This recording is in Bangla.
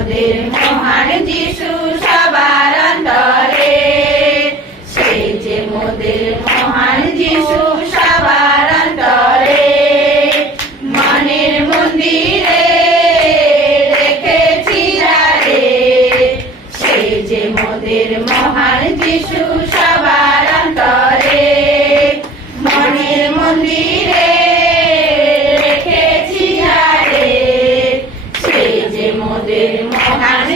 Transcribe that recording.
মোদের মহান যিশু সবার অন্তরে, সে যে মোদের মহান যিশু সবার অন্তরে। মনের মন্দিরে রেখেছি যারে, সে যে মোদের মহান যিশু সবার অন্তরে। মনের মন্দিরে রেখেছি যারে, সে যে মোদের মহান